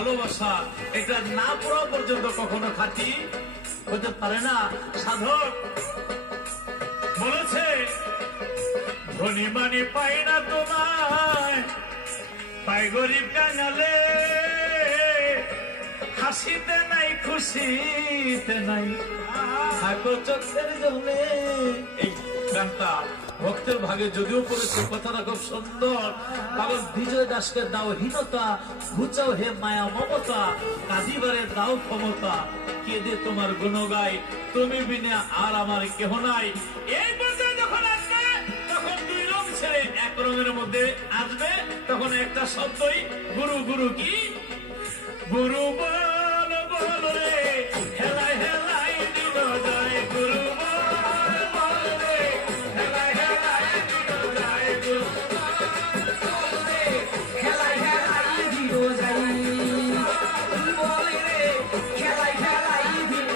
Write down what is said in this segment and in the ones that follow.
ভালোবাসা এটা না পড়া পর্যন্ত কখনো খাঁটি হতে পারে না। সাধক বলেছে ধনী মানি পাই না তোমায়, পাই গরিব কাঙালে, হাসিতে নাই খুশিতে নাই, থাকো চোখের জলে। এই গানটা ভক্তের ভাগে যদিও পড়েছে, কথাটা খুব সুন্দর। কারণ বিজয় দাসকে দাও হীনতা, ঘুচাও হে মায়া মমতা, কাঁদিবারে দাও ক্ষমতা, কেঁদে তোমার গুণ গাই, তুমি বিনা আর আমার কেহ নাই। এই পর্যায়ে যখন আসবে তখন দুই রং ছেড়ে এক রঙের মধ্যে আসবে, তখন একটা শব্দই গুরু। গুরু কি? গুরু বল বল রে, হেলাই হেলাই দিল যায়, গুরু বল বল রে, হেলাই হেলাই দিল যায়, গুরু বল রে, হেলাই হেলাই দিল যায়, গুরু বল রে, হেলাই হেলাই দিল।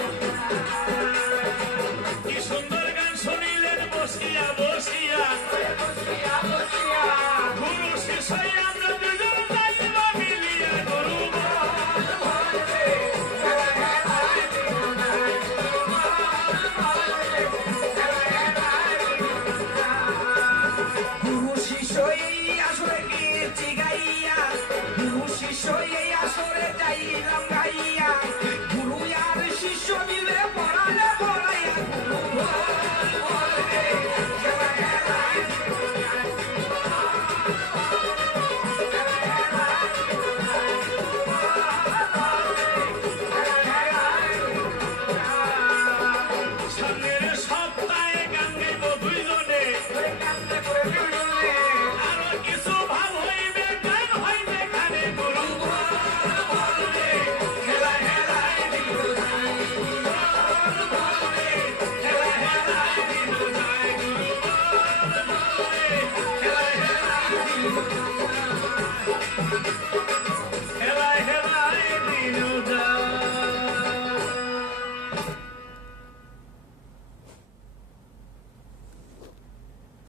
কি সুন্দর গান শুনিলেন বসিয়া বসিয়া, গুরু শিষ্য আমরা দুজন যাইব মিলিয়া, গুরু বল বল রে, হেলাই হেলাই দিল যায়, গুরু বল বল রে, হেলাই হেলাই দিল যায়। গুরু শিষ্য এই আসরে গীতি গাইয়া, গুরু শিষ্য এই আসরে যাইলা,